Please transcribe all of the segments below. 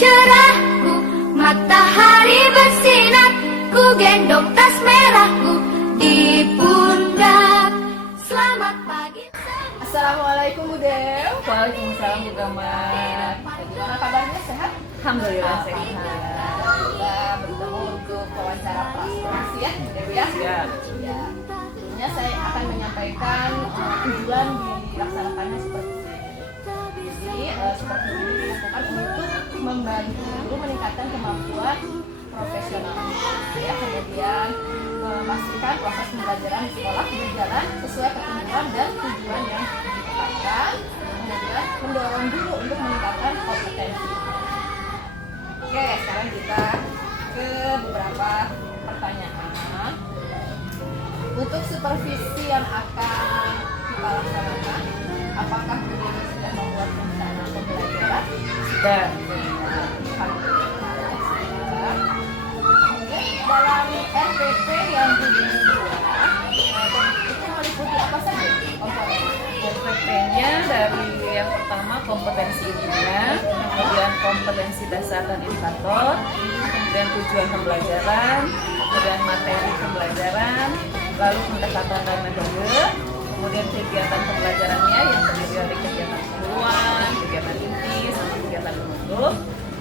cerahku, matahari bersinar, ku gendong tas merahku di pundak. Selamat pagi. Assalamualaikum Bu Del. Waalaikumsalam juga Mbak. Bagaimana kabarnya, sehat? Alhamdulillah sehat. Kita bertemu untuk wawancara praktisi ya Bu Del ya. Siap. Ya. Tentunya saya akan menyampaikan tujuan dilaksanakannya seperti ini. Jadi seperti ini dilakukan untuk membantu guru meningkatkan kemampuan profesional ya, kemudian memastikan proses pembelajaran di sekolah berjalan sesuai ketentuan dan tujuan yang ditetapkan, kemudian mendorong guru untuk meningkatkan kompetensi. Oke, sekarang kita ke beberapa pertanyaan. Untuk supervisi yang akan kita laksanakan, apakah guru sudah membuat rencana pembelajaran? Dan Dalam RPP yang dibuat, itu meliputi apa saja komponennya? RPP-nya dari yang pertama kompetensi ilmiah, kemudian kompetensi dasar dan indikator, kemudian tujuan pembelajaran, kemudian materi pembelajaran, lalu pendekatan dan metode, kemudian kegiatan pembelajarannya yang terdiri dari kegiatan keseluruhan, kegiatan inti, sampai kegiatan penutup.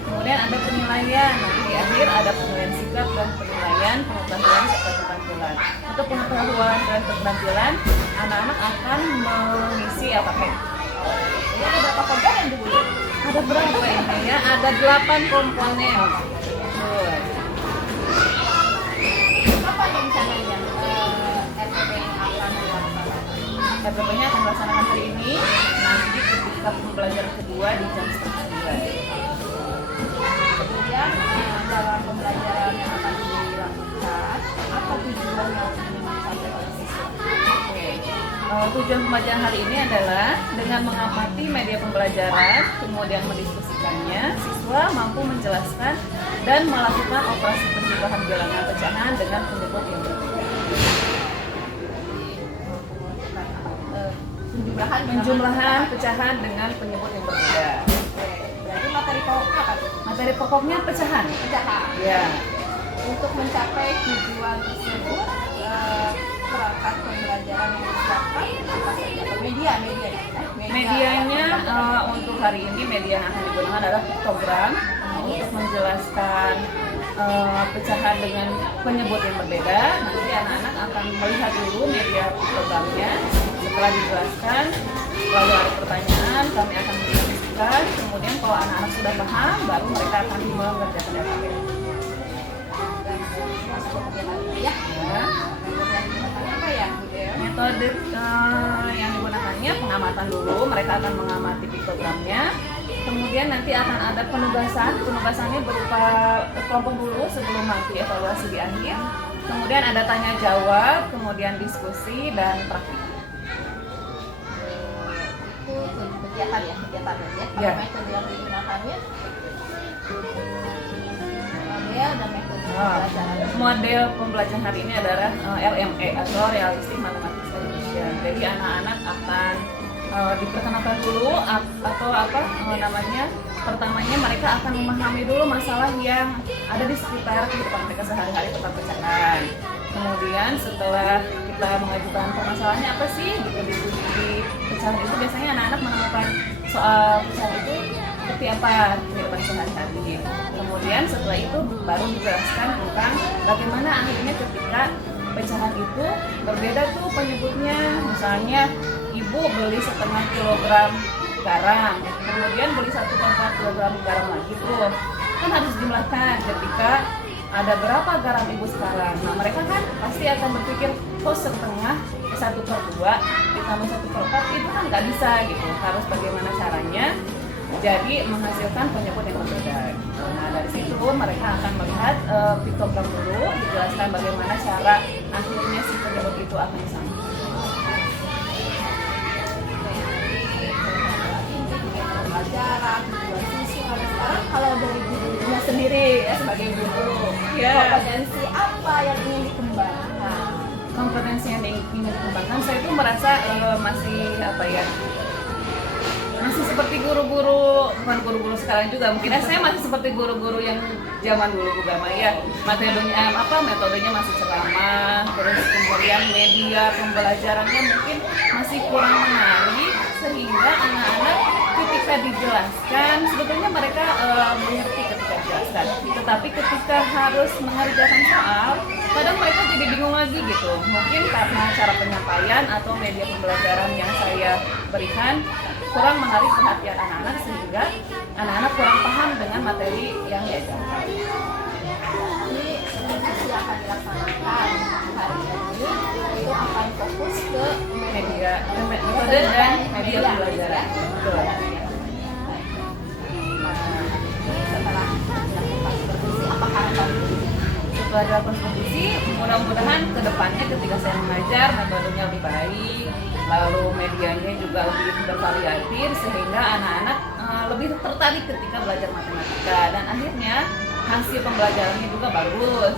Kemudian ada penilaian, nanti di akhir ada penilaian sikap dan penilaian pengetahuan serta keterampilan. Untuk pengetahuan dan keterampilan, anak-anak akan mengisi apa? Jadi ada berapa komponen Bu? Ada berapa ini ya? Ada 8 komponen. Tuh. Kapan rencananya RPP yang akan dilaksanakan? RPP-nya akan dilaksanakan hari ini, nanti ketika pembelajaran kedua di jam 8:30. Kemudian dalam pembelajaran yang akan dilakukan, apa tujuan yang ingin disampaikan oleh siswa? Tujuan pembelajaran hari ini adalah dengan mengamati media pembelajaran, kemudian mendiskusikannya, siswa mampu menjelaskan dan melakukan operasi penjumlahan bilangan pecahan dengan penyebut yang berbeda. Penjumlahan pecahan dengan penyebut yang berbeda. Berarti materi pokoknya apa? Materi pokoknya pecahan. Pecahan. Ya. Untuk mencapai tujuan tersebut, perangkat pembelajaran yang disiapkan apa saja? Medianya untuk hari ini media yang akan digunakan adalah piktogram untuk menjelaskan pecahan dengan penyebut yang berbeda. Nanti anak-anak akan melihat dulu media piktogramnya. Setelah dijelaskan, lalu ada pertanyaan, kami akan mendiskusikan. Kemudian kalau anak-anak sudah paham, baru mereka akan mengerjakan RPP. Ya. Apa ya, Bu Del? Metode yang digunakannya pengamatan dulu, mereka akan mengamati piktogramnya. Kemudian nanti akan ada penugasan, penugasannya berupa kelompok dulu sebelum nanti evaluasi di akhir. Kemudian ada tanya jawab, kemudian diskusi dan praktik. Itu kegiatannya Ya. Metode yang digunakannya model dan metode pembelajaran. Model pembelajaran hari ini adalah RME atau Realistic Mathematics Education. Jadi anak-anak akan diperkenalkan dulu atau apa namanya, pertamanya mereka akan memahami dulu masalah yang ada di sekitar kehidupan mereka sehari-hari tentang pecahan. Kemudian setelah kita mengajukan permasalahannya apa sih gitu di pecahan itu, biasanya anak-anak menemukan soal pecahan itu seperti apa kehidupan sehari-hari. Kemudian setelah itu baru dijelaskan tentang bagaimana akhirnya ketika pecahan itu berbeda tuh penyebutnya. Misalnya ibu beli setengah kilogram garam, kemudian beli 1,4 kilogram garam lagi tuh, kan harus dijumlahkan ketika ada berapa garam ibu sekarang. Nah mereka kan pasti akan berpikir, kok setengah 1/2 ditambah 1/4 itu kan nggak bisa gitu, harus bagaimana caranya jadi menghasilkan penyebut yang berbeda. Nah dari situ mereka akan melihat piktogram dulu, dijelaskan bagaimana cara akhirnya si penyebut itu akan sampai. Pelajaran, tujuan siswa. Sekarang kalau dari gurunya sendiri ya sebagai guru, Ya. kompetensi apa yang ingin dikembangkan? Kompetensi yang ingin dikembangkan, saya tuh merasa masih apa ya, masih seperti guru-guru bukan guru-guru sekarang juga, mungkin saya masih seperti guru-guru yang zaman dulu juga mah ya, metodenya masih ceramah, terus kemudian media pembelajarannya mungkin masih kurang menarik, sehingga anak-anak ketika dijelaskan sebetulnya mereka mengerti ketika dijelaskan, tetapi ketika harus mengerjakan soal kadang mereka jadi bingung lagi gitu, mungkin karena cara penyampaian atau media pembelajaran yang saya berikan kurang menarik perhatian anak-anak, sehingga anak-anak kurang paham dengan materi yang diajarkan. Ini diskusi akan dilaksanakan hari ini, itu akan fokus ke metode dan media pembelajaran. Betul. Setelah dilakukan diskusi, apa harapan? Setelah dilakukan diskusi, mudah-mudahan kedepannya ketika saya mengajar metodenya lebih baik, lalu medianya juga lebih bervariatif, sehingga anak-anak lebih tertarik ketika belajar matematika, dan akhirnya hasil pembelajarannya juga bagus.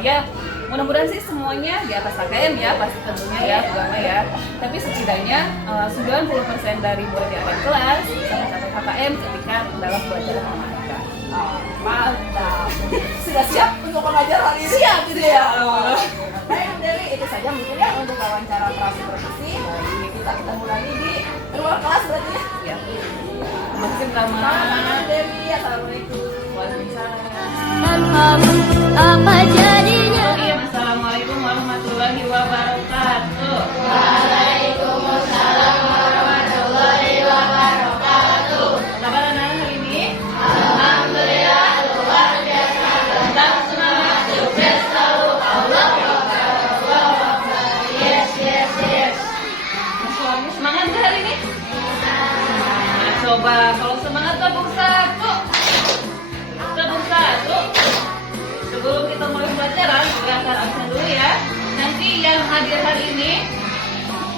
Ya mudah-mudahan sih semuanya di atas KKM ya, pasti tentunya ya agama ya, tapi setidaknya 90% dari murid yang ada di kelas bisa mencapai KKM ketika dalam pelajaran matematika. Mantap. Sudah siap untuk mengajar hari ini? Siap gitu ya. Baik Dewi, itu saja mungkin ya untuk wawancara praktisi. Kita ketemu lagi di luar kelas berarti ya. Ya. Terima kasih pertama. Selamat Dewi. Assalamualaikum. Waalaikumsalam. Tanpamu apa jadinya? Assalamualaikum warahmatullahi wabarakatuh. Waalaikumsalam warahmatullahi wabarakatuh. Apa anak-anak hari ini? Alhamdulillah luar biasa. Tetap semangat, Sukses selalu. Allah Yes, yes, yes. suaranya semangat nggak hari ini? Nah, coba kalau semangat tabung satu. Tabung satu. Sebelum kita mulai pelajaran, gerakan absen dulu ya. Nanti yang hadir hari ini,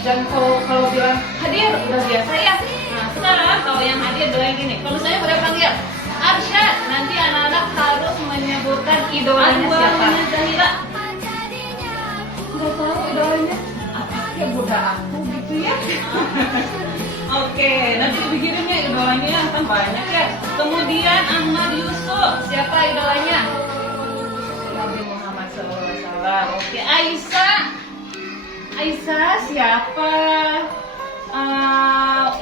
dan kalau bilang hadir udah biasa ya. Nah sekarang kalau yang hadir bilang gini, kalau misalnya pada panggil Arsyad, nanti anak-anak harus menyebutkan idolanya siapa. Zahira. Nggak tahu idolanya apa ya, Bunda aku gitu ya. Oke, nanti dipikirin ya idolanya kan banyak ya. Kemudian Ahmad Yusuf, siapa idolanya? Nabi Muhammad SAW. Oke, Aisyah siapa?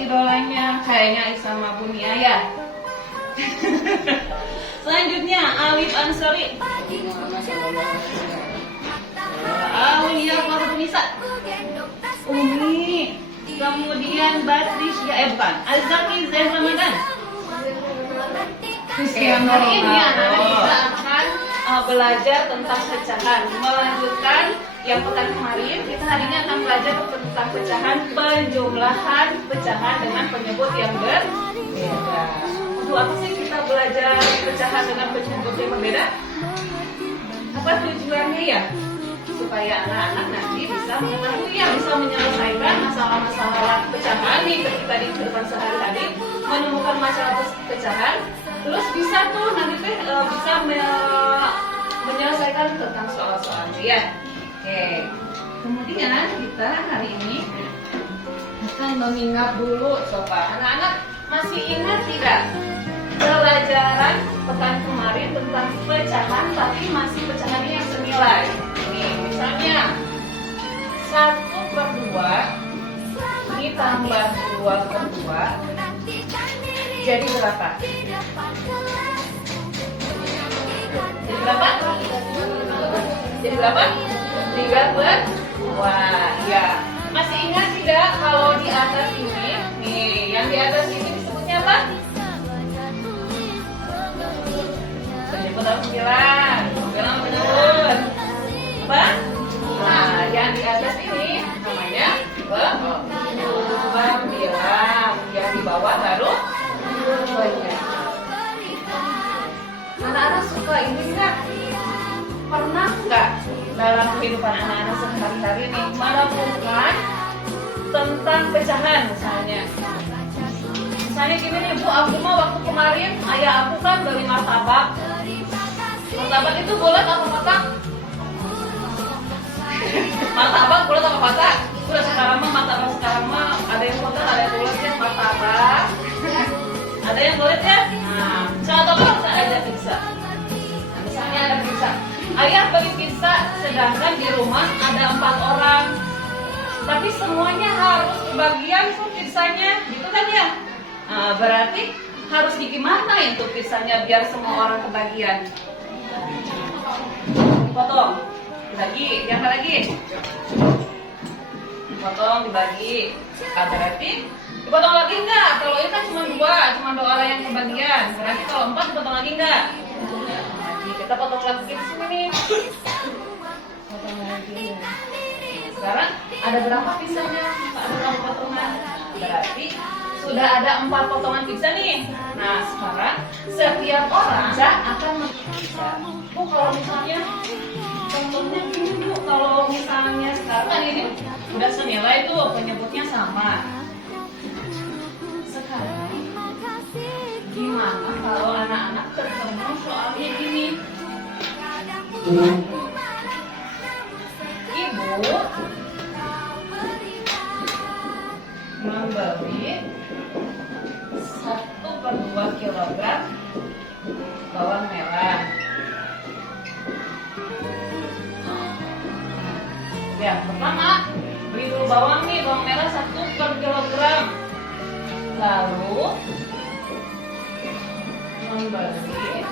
Idolanya kayaknya Aisyah Mabunia ya. Selanjutnya Alif Ansori. Aulia Fahrunisa. Umi. Kemudian Batris bukan. Azaki Zain Ramadan. Cristiano Ronaldo. Hari ini anak-anak kita akan belajar tentang pecahan. Melanjutkan yang pekan kemarin, kita hari ini akan belajar tentang pecahan, penjumlahan pecahan dengan penyebut yang berbeda. Untuk apa sih kita belajar pecahan dengan penyebut yang berbeda? Apa tujuannya ya? Supaya anak-anak nanti bisa mengetahui, bisa menyelesaikan masalah-masalah pecahan nih ketika di kehidupan sehari-hari, menemukan masalah pecahan, terus bisa tuh nanti bisa menyelesaikan tentang soal-soalnya ya. Oke. Kemudian kita hari ini akan mengingat dulu, coba anak-anak masih ingat tidak pelajaran pekan kemarin tentang pecahan, tapi masih pecahannya yang senilai. Nih, misalnya 1/2 ini tambah 2/2 jadi berapa? Jadi berapa? Jadi berapa? 3/2. Ya. Masih ingat tidak kalau di atas ini, nih, yang di atas ini disebutnya apa? Penyebut bilang. Bilang penyebut. Apa? Nah, yang di atas ini namanya bilang. Yang di bawah baru banyak. Anak-anak suka ini enggak? Pernah enggak dalam kehidupan anak-anak sehari-hari nih melakukan tentang pecahan misalnya? Misalnya gini nih, Bu, aku mah waktu kemarin ayah aku kan beli martabak. Martabak itu bulat apa kotak? Martabak bulat apa kotak? Udah sekarang mah martabak sekarang mah ada yang kotak, ada yang bulat ya martabak. Ada yang boleh ya. Nah, contoh bisa ada pizza. Nah, misalnya ada pizza. Ayah bagi pizza, sedangkan di rumah ada 4 orang. Tapi semuanya harus kebagian tuh pizzanya, gitu kan ya? Nah, berarti harus digimanain tuh pizzanya biar semua orang kebagian? Potong, dibagi, diangkat lagi. Potong, dibagi. Nah, berarti dipotong lagi enggak? Kalau ini kan cuma 2 orang yang kebagian. Berarti kalau 4 dipotong lagi enggak? Lagi. Kita potong lagi di sini nih. Potong lagi. Sekarang ada berapa pizzanya? Ada berapa potongan? Berarti sudah ada 4 potongan pizza nih. Nah, sekarang setiap orang akan bisa. Kalau misalnya contohnya gini Bu, kalau misalnya sekarang kan ini udah senilai tuh, penyebutnya sama. Sekarang gimana kalau anak-anak ketemu soalnya gini? Ibu membeli 1/2 kilogram bawang merah. Ya, pertama beli dulu bawang nih, bawang merah 1 kilogram. Lalu membeli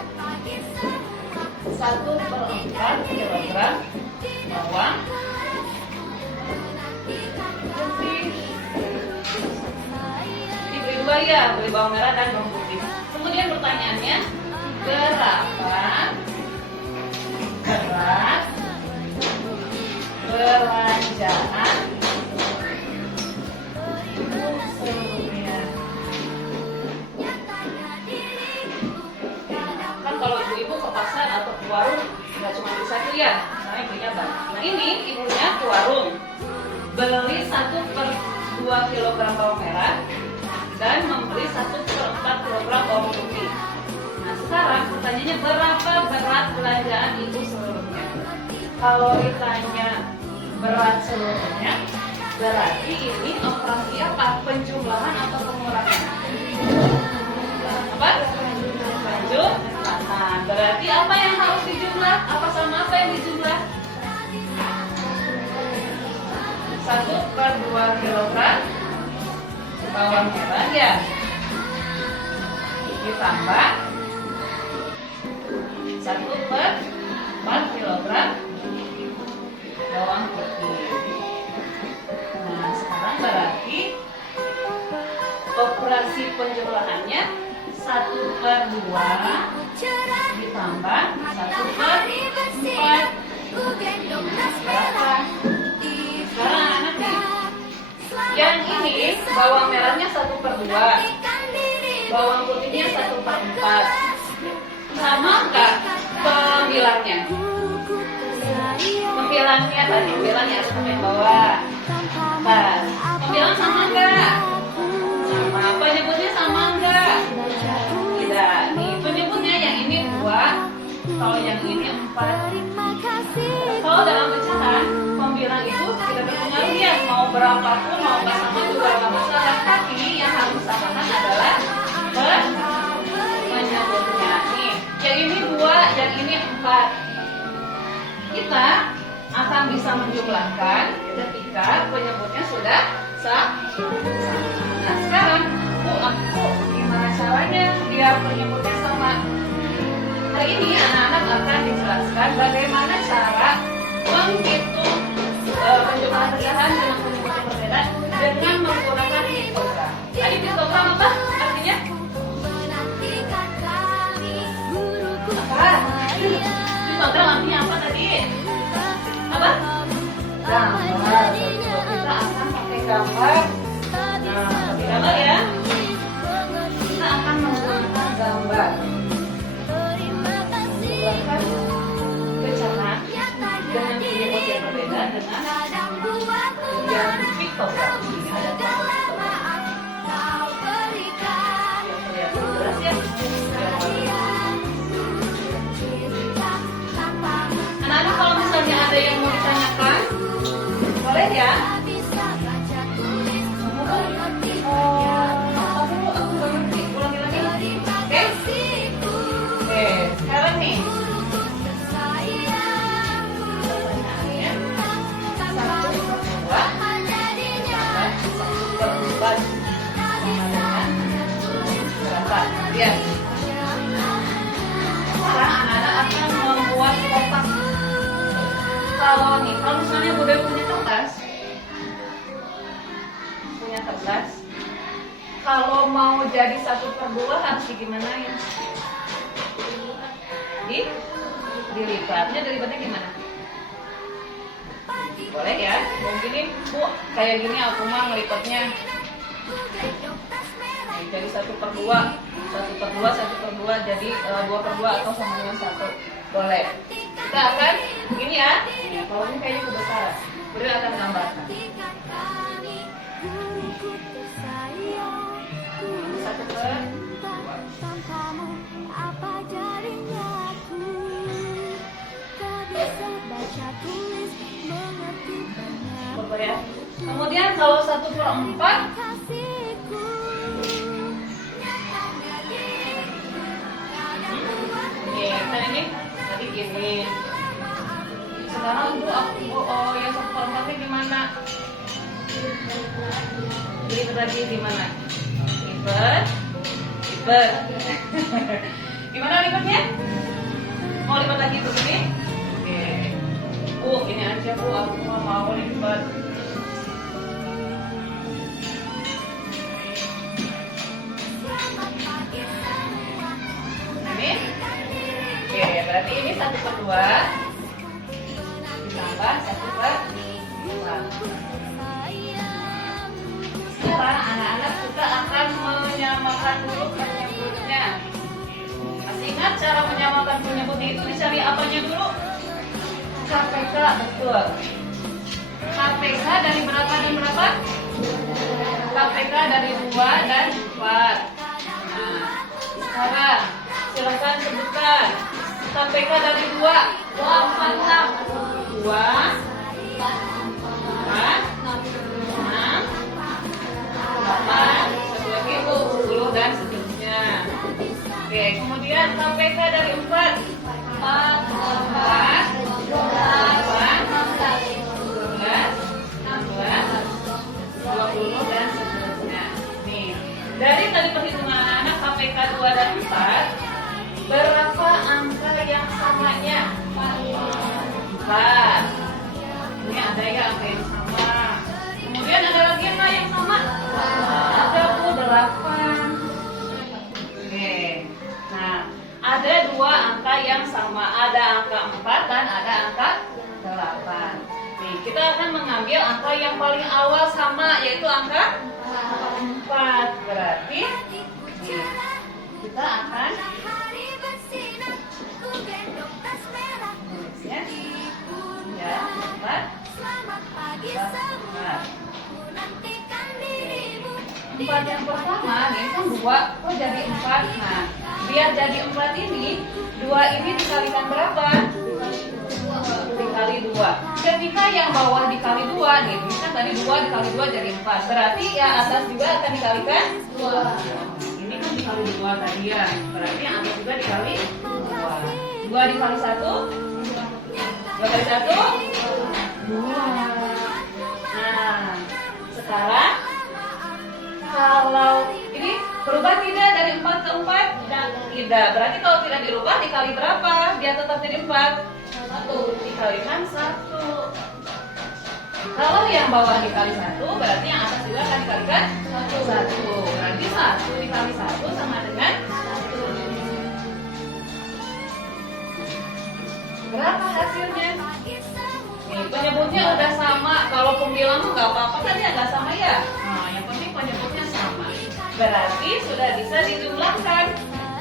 1/4 kilogram bawang putih. Dibeli 2 ya, beli bawang merah dan bawang putih. Kemudian pertanyaannya, berapa berat belanjaan ibu seluruhnya? Kan kalau ibu-ibu ke pasar atau ke warung nggak cuma beli 1 ya, misalnya belinya banyak. Nah ini ibunya ke warung beli 1/2 kilogram bawang merah dan membeli 1/4 kilogram bawang putih. Nah sekarang pertanyaannya, berapa berat belanjaan ibu seluruhnya? Kalau ditanya berat seluruhnya, berarti ini operasi apa? Penjumlahan atau pengurangan? Apa? Penjumlahan. Berarti apa yang harus dijumlah? Apa sama apa yang dijumlah? 1/2 kilogram bawang merah ya, ditambah 1/4 kilogram bawang putih. Nah sekarang berarti operasi penjumlahannya 1/2 ditambah 1/4. Berapa? Sekarang anak nih, yang ini bawang merahnya 1/2, bawang putihnya 1/4. Sama nggak pembilangnya? Pembilangnya tadi, pembilangnya harus sampai bawah. Pas, pembilang sama nggak? Sama. Penyebutnya sama nggak? Tidak. Nih penyebutnya yang ini 2, kalau yang ini 4. Kalau dalam pecahan, pembilang itu tidak berpengaruh ya, mau berapapun, mau nggak sama juga nggak masalah. Tapi yang harus samakan adalah penyebutnya. Nih, yang ini 2, yang ini 4. Kita akan bisa menjumlahkan ketika penyebutnya sudah sama. Nah sekarang, aku gimana caranya biar penyebutnya sama? Hari ini anak-anak akan dijelaskan bagaimana cara menghitung penjumlahan pecahan dengan penyebut yang berbeda dengan menggunakan piktogram. Tadi piktogram apa artinya? Apa? Piktogram artinya apa tadi? Apa? Gambar. Kita akan pakai gambar. Nah, pakai gambar ya. Kita akan menggunakan gambar. Menggunakan pecahan dengan penyebut yang berbeda dengan Lihat. Sekarang anak-anak akan membuat kotak. Kalau misalnya Bude punya kertas, kalau mau jadi 1/2 harus digimanain? Dilipatnya gimana? Boleh ya? Mungkin nih Bu, kayak gini aku mah ngelipatnya jadi 1/2, 1/2, jadi 2/2 atau sama dengan 1. Boleh. Kita akan begini ya. Kalau ini kayaknya kebesaran, Bude akan gambarkan. Ya. Kemudian kalau 1/4 ini tadi gini. Sekarang yang 1/4 ini gimana? Lipat lagi di mana? Lipat. Gimana lipatnya? Mau lipat lagi begini? Oke. Bu, ini aja Bu, aku mau lipat. Ini? Oke, berarti ini 1/2 ditambah 1/2. Sekarang anak-anak kita akan menyamakan dulu penyebutnya. Masih ingat cara menyamakan penyebut itu dicari apanya dulu? KPK, betul. KPK dari berapa dan berapa? KPK dari 2 dan 4. Nah, sekarang silakan sebutkan KPK dari 2. 2, 4, 6. 2, 4, 6, 8, satu lagi 10 dan seterusnya. Oke, kemudian KPK dari 4. 4, 20 dan seterusnya. Nih, dari tadi perhitungan anak-anak KPK 2 dan 4, berapa angka yang samanya? 4. Ini ada ya angka yang sama. Kemudian ada lagi angka yang sama? Ada 8. Oke. Nah, ada 2 angka yang sama. Ada angka 4 dan ada angka 8. Nih, kita akan mengambil angka yang paling awal sama, yaitu angka 4. Berarti nih, kita akan tulisnya ya 4. 4 yang pertama nih kan 2, kok jadi 4. Nah, biar jadi 4 ini 2 ini dikalikan berapa? Dikali 2. Ketika yang bawah dikali 2 nih, bisa tadi 2 dikali 2 jadi 4. Berarti yang atas juga akan dikalikan 2. Ini kan dikali 2 tadi ya. Berarti yang atas juga dikali 2. 2 dikali 1? 2 kali 1? 2. Nah, sekarang kalau ini berubah tidak dari 4 ke 4? Tidak. Berarti kalau tidak dirubah dikali berapa? Dia tetap jadi 4. 1 dikalikan 1. Kalau yang bawah dikali 1, berarti yang atas juga akan dikalikan 1. Berarti 1 dikali 1 sama dengan 1. Berapa hasilnya? Nih, penyebutnya udah sama. Kalau pembilang nggak apa-apa, tadi agak sama ya. Nah, yang penting penyebutnya sama. Berarti sudah bisa dijumlahkan.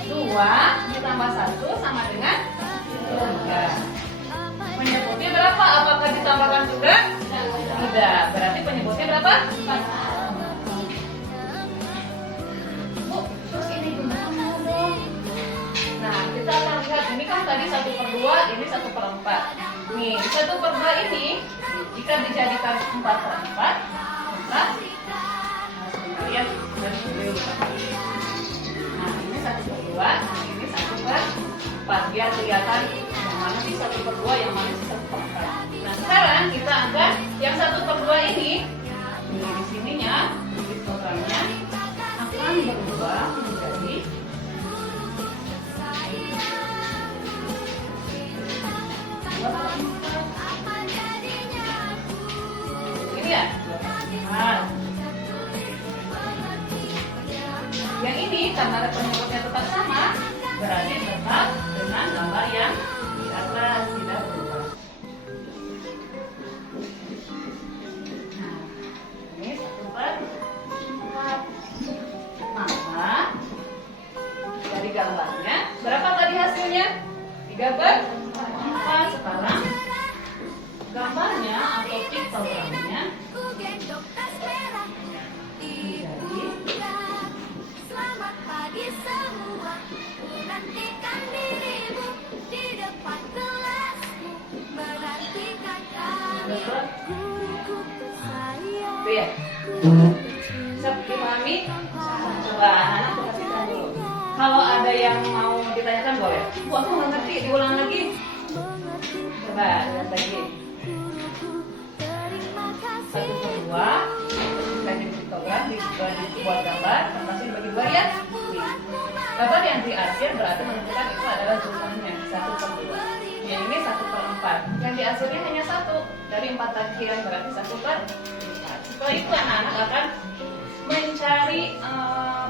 2 ditambah 1 sama dengan 3. Penyebutnya berapa? Apakah ditambahkan juga? Tidak. Berarti penyebutnya berapa? 4. Bu, terus ini gimana dong? Nah, kita akan lihat. Ini kan tadi 1/2, ini 1/4. Nih, 1/2 ini jika dijadikan 4/4, maka lihat. Nah, ini 1/2, ini 1/4. Biar kelihatan yang mana sih 1/2, yang mana sih 1/4. Nah, sekarang kita angkat yang 1/2 ini. Di sininya, di programnya akan berubah menjadi ini karena penyebutnya tetap sama, berarti tetap dengan gambar yang di atas, tidak berubah. Nah, ini 1/4. Maka dari gambarnya berapa tadi hasilnya? 3/4. Sekarang gambarnya atau piktogramnya Selamat pagi semua, nantikan dirimu di depan kelasmu, menantikan kami, guruku tersayang. Itu ya. Bisa dipahami? Coba anak kasih tahu dulu. Kalau ada yang mau ditanyakan boleh. Bu, aku nggak ngerti, diulang lagi. Coba lihat lagi. 1/2 dibagi piktogram, dibuat gambar, kasih dibagi 2 ya. Nih. Gambar yang diarsir berarti menunjukkan itu adalah jumlahnya 1/2. Yang ini 1/4. Yang diarsirnya hanya 1 dari 4 bagian berarti 1/4. Setelah itu anak-anak akan mencari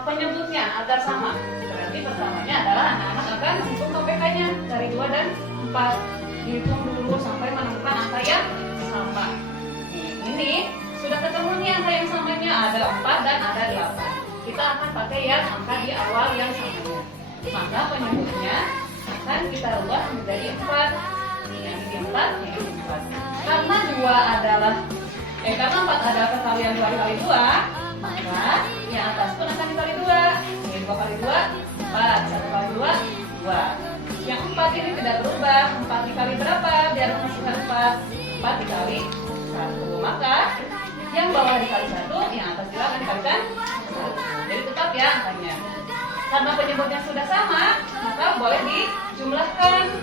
penyebutnya agar sama. Berarti pertamanya adalah anak-anak akan menghitung KPK-nya dari 2 dan 4. Hitung dulu sampai menemukan angka yang sama. Ini sudah ketemu nih angka yang samanya, ada 4 dan ada 8. Kita akan pakai yang angka di awal yang samanya. Maka penyebutnya akan kita ubah menjadi 4. Yang ini 4, yang ini 4. Karena 4 adalah perkalian 2 dikali 2, maka yang atas pun akan dikali 2. Ini 2 kali 2, 4. 1 kali 2, 2. Yang 4 ini tidak berubah. 4 dikali berapa? Biar menghasilkan 4. 4 dikali 1. Maka yang bawah dikali 1, yang atas juga akan dikalikan 1. Jadi tetap ya angkanya. Karena penyebutnya sudah sama, maka boleh dijumlahkan.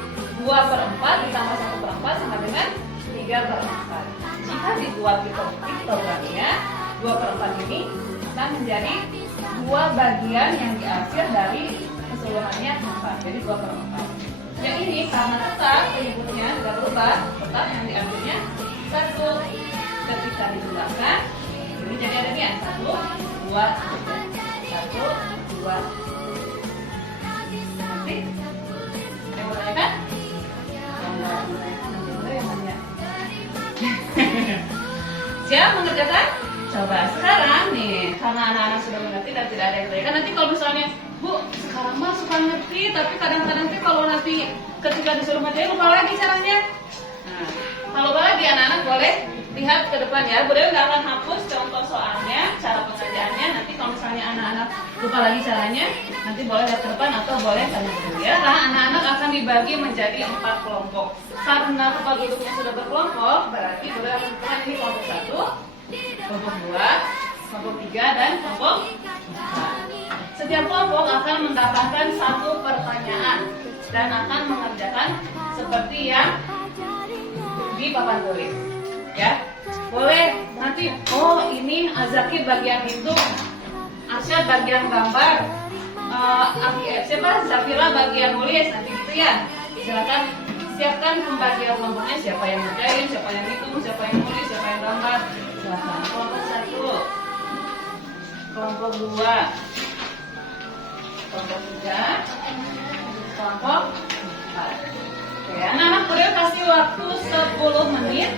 2/4 ditambah 1/4 sama dengan 3/4. Jika dibuat piktogramnya, 2/4 ini akan menjadi 2 bagian yang diarsir dari keseluruhannya 4. Jadi 2/4. Yang ini karena tetap penyebutnya tidak berubah, tetap yang diarsirnya 1. Ketika dijumlahkan, ini jadi adanya 1, 2, 1, 2. Nanti yang mau tanyakan? Siap mengerjakan? Coba sekarang nih, karena anak-anak sudah mengerti dan tidak ada yang tanyakan. Nanti kalau misalnya, Bu, sekarang mah suka ngerti, tapi kadang-kadang kalau nanti ketika disuruh ngerjain lupa lagi caranya. Nah, kalau lupa lagi anak-anak boleh lihat ke depan ya. Bu Dewi nggak akan hapus contoh soalnya, cara pengerjaannya. Nanti kalau misalnya anak-anak lupa lagi caranya, nanti boleh lihat ke depan atau boleh tanya dulu ya. Nah, anak-anak akan dibagi menjadi 4 kelompok. Karena tempat duduknya sudah berkelompok, berarti Bu Dewi akan tentukan ini kelompok 1, kelompok 2, kelompok 3, dan kelompok 4. Setiap kelompok akan mendapatkan 1 pertanyaan dan akan mengerjakan seperti yang di papan tulis. Ya, boleh nanti. Oh, ini Azaki bagian itu, Arsyad bagian gambar, siapa? Zafira bagian nulis, nanti gitu ya. Silakan siapkan pembagian kelompoknya, siapa yang ngerjain, siapa yang hitung, siapa yang nulis, siapa yang gambar. Silakan. Kelompok 1, kelompok 2, kelompok 3, kelompok 4. Oke, anak-anak boleh kasih waktu 10 menit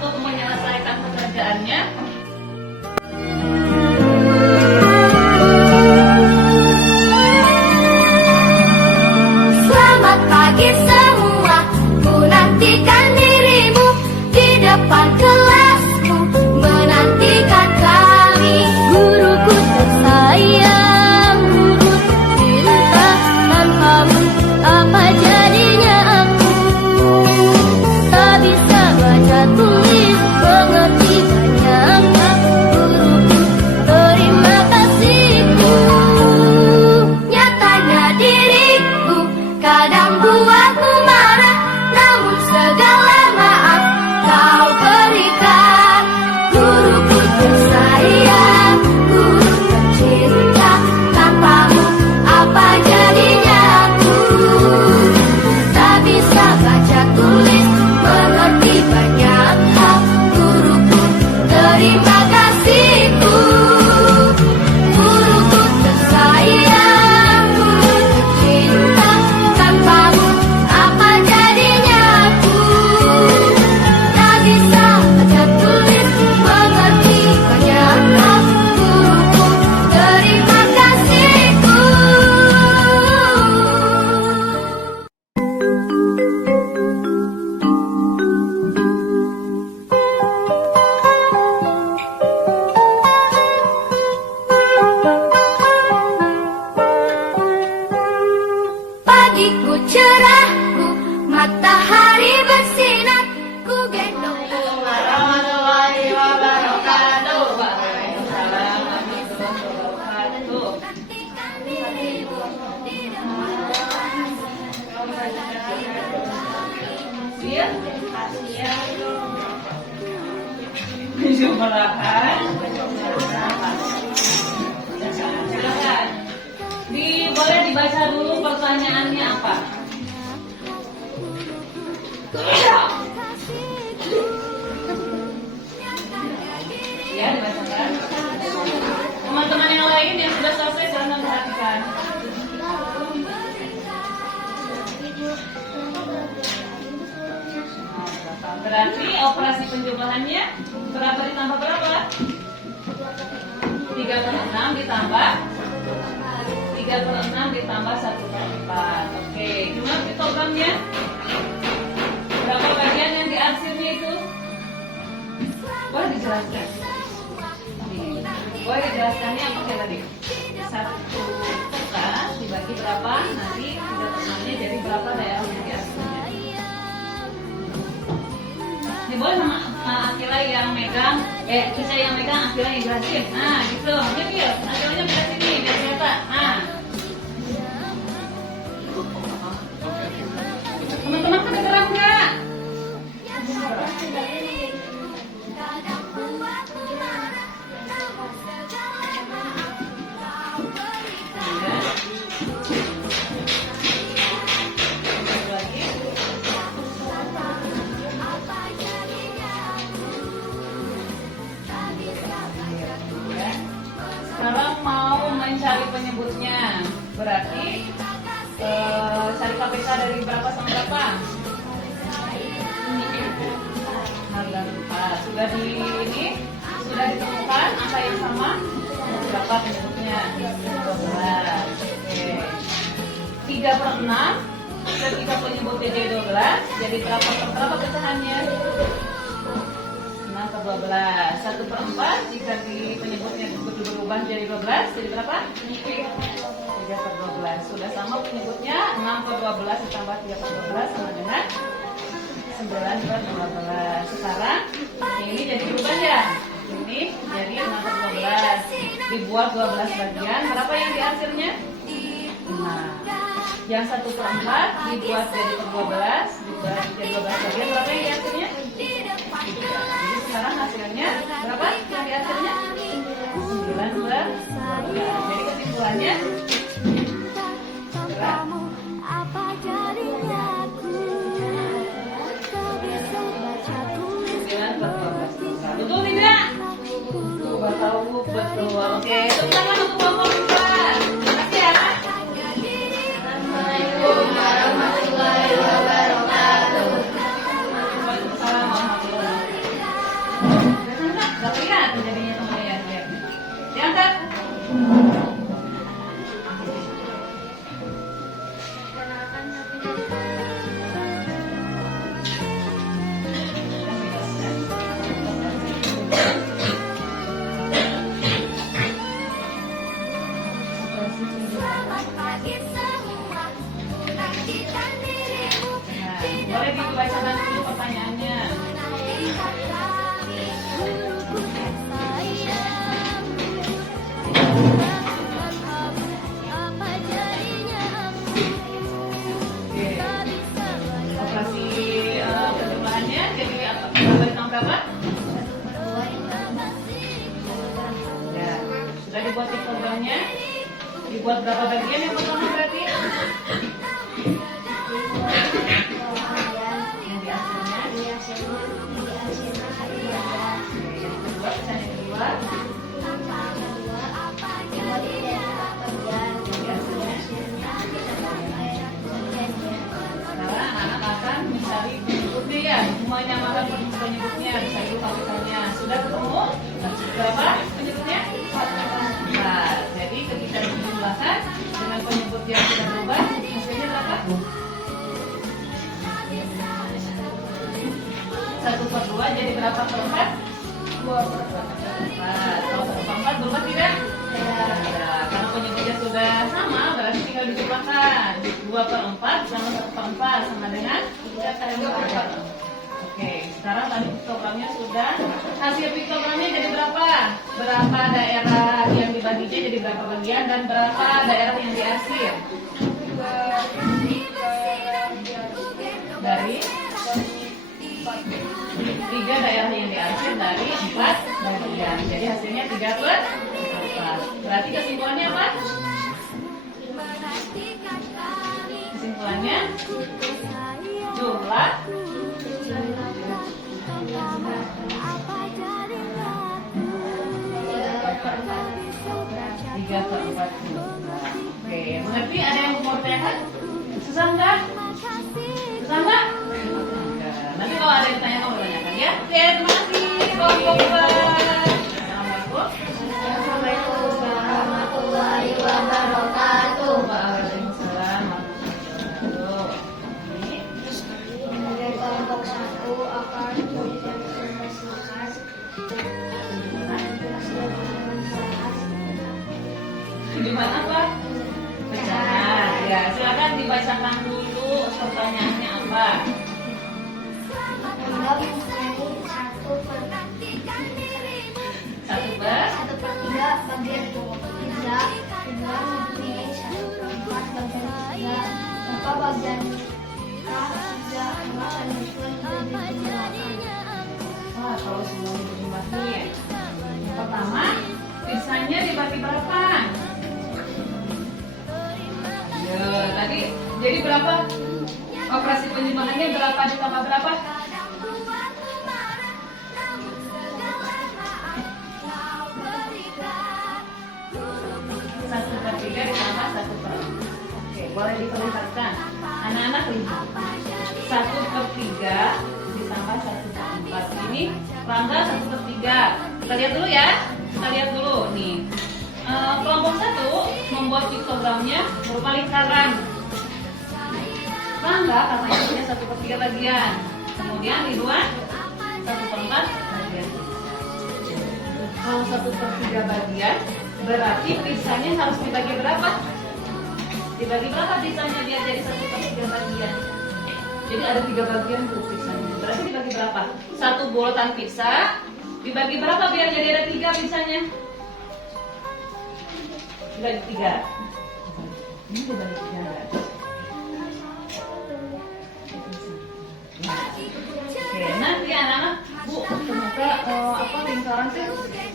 untuk menyelesaikan pekerjaannya. Selamat pagi semua, ku nantikan dirimu di depan kelasmu, menantikan kami, guruku tersayang, guru tercinta, tanpamu apa jadinya aku, tak bisa baca tulis, mengerti banyak cerahku, matahari bersinar, ku gendong. warahmatullahi wabarakatuh. Waalaikumsalam warahmatullahi wabarakatuh. Siap? Jumlahan. Silakan. Boleh dibaca dulu pertanyaannya apa? Ya, dibacakan. Teman-teman yang lain yang sudah selesai silahkan perhatikan. Berarti operasi penjumlahannya berapa ditambah berapa? 3/6 ditambah 3/6 ditambah 1/4. Oke, gimana programnya? Berapa bagian yang diarsirnya itu? Boleh dijelaskan? Boleh dijelaskannya apa kayak tadi? 1/4 dibagi berapa? Nanti 3/6-nya jadi berapa daerah yang diarsirnya? Ini boleh sama Akila yang megang, Kisah yang megang, Akila yang jelasin. Nah, gitu. Ini Akilanya bisa sini, biar kelihatan. Nah, teman-teman kedengeran nggak? Sekarang mau mencari penyebutnya, berarti cari KPK dari berapa sampai berapa? Sudah sudah ditemukan angka yang sama, berapa penyebutnya? 12. Oke. 3/6 ketika penyebutnya jadi 12, jadi berapa pecahannya? 6/12. 1/4 jika di penyebutnya berubah jadi 12, jadi berapa? 3/12. Sudah sama penyebutnya, 6/12 ditambah 3/12 sama dengan 9/12. Sekarang ini jadi berubah ya. Ini jadi 6/12. Dibuat 12 bagian, berapa yang dihasilnya? 5. Yang 1/4 dibuat jadi 12, dibuat jadi 12 bagian, berapa yang dihasilnya? 3. Jadi sekarang hasilnya berapa yang dihasilnya? 9/12. Jadi kesimpulannya Apa jadinya aku, tak bisa baca tulis. 9/12. Betul tidak? Tahu betul. Oke, tepuk tangan untuk Bapak Ustaz. Terima kasih ya. Assalamualaikum warahmatullahi wabarakatuh. Waalaikumsalam warahmatullahi wabarakatuh. Gak kelihatan jadinya temennya ya. Diangkat. Selamat pagi semua, nantikan dirimu. Nah, boleh dibacakan dulu pertanyaannya. Menantikan kami, guruku tersayang. Apa jadinya aku, Oke. tak bisa baca. Operasi penjumlahannya jadi apa? Berapa ditambah berapa? Ya, sudah dibuat di programnya. Dibuat berapa bagian yang pertama berarti? Yang kedua, pecahan yang kedua. Sekarang anak-anak akan mencari penyebutnya ya. Semuanya makan penyebutnya, bisa dulu KPK-nya. Sudah ketemu? Berapa penyebutnya? 4. Jadi ketika dijumlahkan dengan penyebut yang sudah berubah, hasilnya berapa? 1/2 jadi berapa per 4? 2/4. Kalau 1/4 berubah tidak? Ya, karena penyebutnya sudah sama, berarti tinggal dijumlahkan. 2/4 sama 1/4 sama dengan 3/4. Oke, sekarang tadi piktogramnya sudah. Hasil piktogramnya jadi berapa? Berapa daerah yang dibaginya jadi berapa bagian dan berapa daerah yang diarsir? Dari 3 daerah yang diarsir dari 4 bagian. Jadi hasilnya 3/4. Berarti kesimpulannya apa? Kesimpulannya jumlah tiga per 4. Oke, mengerti? Ada yang mau bertanya? Susah enggak? Susah enggak? Nanti kalau ada yang tanya kamu tanyakan ya. Oke, terima kasih. Assalamualaikum warahmatullahi wabarakatuh. Waalaikumsalam. Sebagai kelompok 1 akan memberikan informasi Gimana Pak? Pecahan. Ya, silakan dibacakan dulu pertanyaannya apa. anggap menjadi 1/3 bagian 3 dengan mempunyai 1/4 bagian 3 maka bagian K 3 akan dibuat menjadi 8. Wah, kalau semua dijumlah nih. Yang pertama, pisahnya dibagi berapa? Ya, tadi jadi berapa? Operasi penjumlahannya berapa ditambah berapa? 1/3 ditambah 1/4. Oke, boleh diperlihatkan. Anak-anak lihat. 1/3 ditambah 1/4. Ini Rangga 1/3. Kita lihat dulu ya. Kita lihat dulu nih. Kelompok 1 membuat piktogramnya berupa lingkaran. Rangga katanya punya 1/3 bagian. Kemudian Ridwan 1/4 bagian. Kalau 1/3 bagian, berarti pisahnya harus dibagi berapa? Dibagi berapa pisahnya biar jadi 1/3 bagian? Jadi ada 3 bagian tuh pisahnya. Berarti dibagi berapa? 1 bulatan pisah dibagi berapa biar jadi ada 3 pisahnya? Dibagi 3. Ini dibagi 3 enggak? Oke, nanti anak-anak, Bu, ternyata lingkaran sih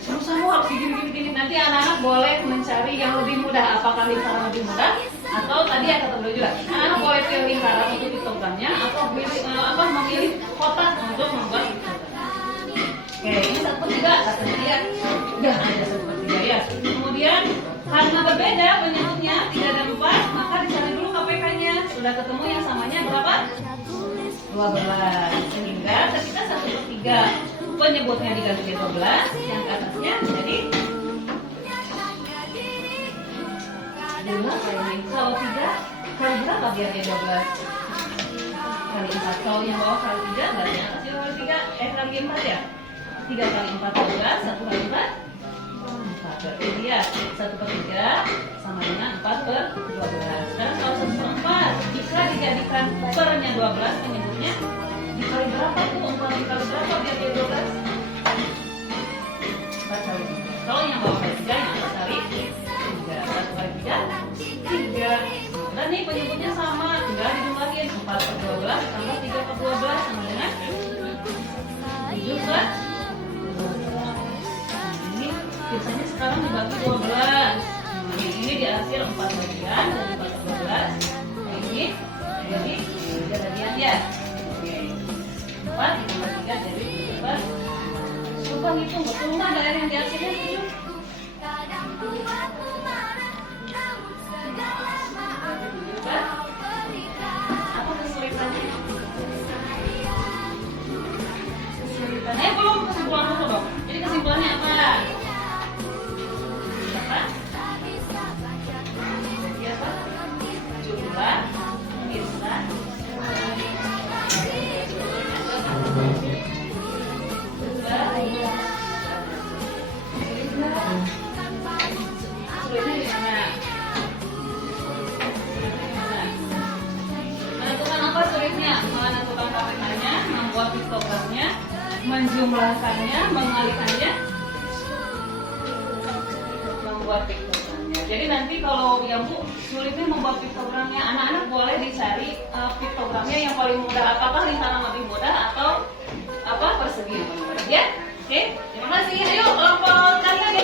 kamu harus begini. Nanti anak-anak boleh mencari yang lebih mudah. Apakah lingkaran lebih mudah? Atau tadi yang kata beliau juga, anak-anak boleh pilih lingkaran untuk piktogramnya atau memilih kotak untuk membuat piktogramnya. Oke, ini 1/3 katanya ya. Udah ada 1/3 ya. Kemudian karena berbeda penyebutnya 3 dan 4, maka dicari dulu KPK-nya. Sudah ketemu yang samanya berapa? 12. Sehingga ketika 1/3 penyebutnya diganti 12, yang ke atasnya jadi 12 ini. Kalau 3 kali berapa biar dia 12? Kali 4. Kalau yang bawah kali 3, berarti yang atasnya kali 3, kali 4 ya? 3 kali 4 12, 1 kali 4 4. Berarti dia 1/3 sama dengan 4/12. Sekarang kalau 1/4 jika dijadikan pernya 12, penyebutnya dikali berapa tuh? 4 dikali berapa biar dia 12? 4 kali 3. Kalau yang bawah kali 3, yang atas kali 3. 1 kali 3, 3. Dan nih penyebutnya sama, tinggal dijumlahin 4/12 tambah 3/12 sama dengan 7/12. Ini biasanya sekarang dibagi 12. Ini diarsir 4 bagian dari 4/12. Ini jadi 3 bagian ya. 4 tambah 3 jadi 7. Coba hitung betul nggak daerah yang diarsirnya 7? Apa kesulitannya? Kesulitannya belum kesimpulan dulu dong. Jadi kesimpulannya apa? Apa? Jadi apa? Jumlah pisah piktogramnya, menjumlahkannya, mengalikannya, membuat piktogramnya. Jadi nanti kalau yang Bu sulitnya membuat piktogramnya, anak-anak boleh dicari piktogramnya yang paling mudah. Apakah lingkaran lebih mudah atau apa persegi yang paling mudah? Ya, oke. Terima kasih. Ayo kelompok kalian ya.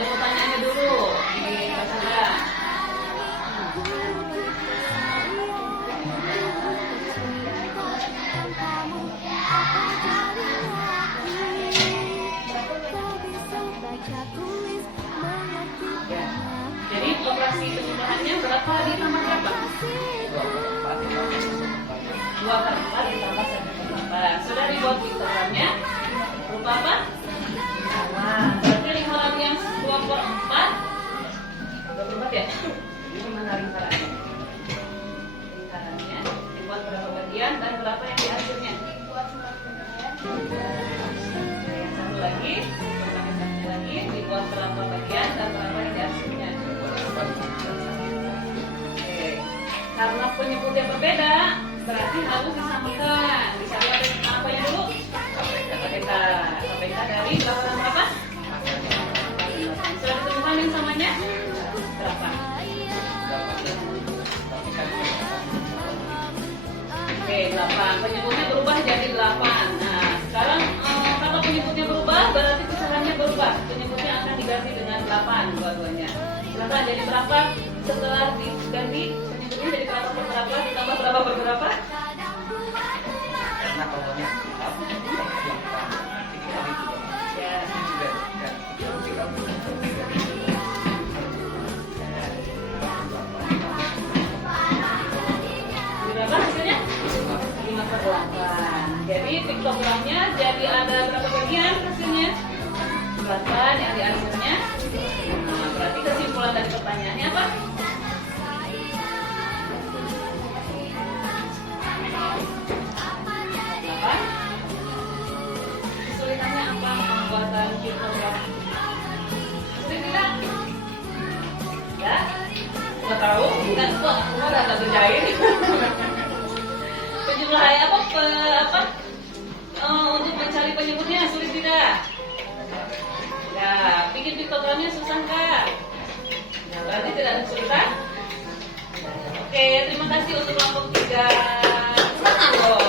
Pertanyaannya dulu di Kasanda. Ya. Jadi operasi penjumlahannya berapa ditambah berapa? 2/4 ditambah 1/4. Sudah dibuat piktogramnya berupa apa? Nah, berarti lingkaran yang 2/4 ya? Ini mana lingkarannya? Lingkarannya dibuat berapa bagian dan berapa yang di akhirnya? Yang satu lagi, dibuat berapa bagian dan berapa yang di akhirnya? Oke, karena penyebutnya berbeda, berarti harus disamakan. Disamakan dengan apa yang dulu? KPK dari berapa dan berapa? Sudah ditemukan yang samanya? Berapa? Oke, 8. Penyebutnya berubah jadi 8. Nah, sekarang kalau penyebutnya berubah, berarti pecahannya berubah. Penyebutnya akan diganti dengan 8 dua-duanya. Silakan, jadi berapa setelah diganti? Penyebutnya jadi berapa per berapa? Ditambah berapa per berapa? Karena kolomnya berapa hasilnya? 5/8. Jadi piktogramnya jadi ada berapa bagian hasilnya? 8 yang di akhirnya. Nah, berarti kesimpulan dari pertanyaannya apa? Apa? Kesulitannya apa pembuatan piktogram? Sulit tidak? Ya? Nggak tahu? Kan kok semua udah nggak kerjain. Penjumlahan apa? Untuk mencari penyebutnya sulit tidak? Ya, bikin piktogramnya susah nggak? Nah, berarti tidak ada kesulitan? Oke, terima kasih untuk kelompok 3. Silakan duduk.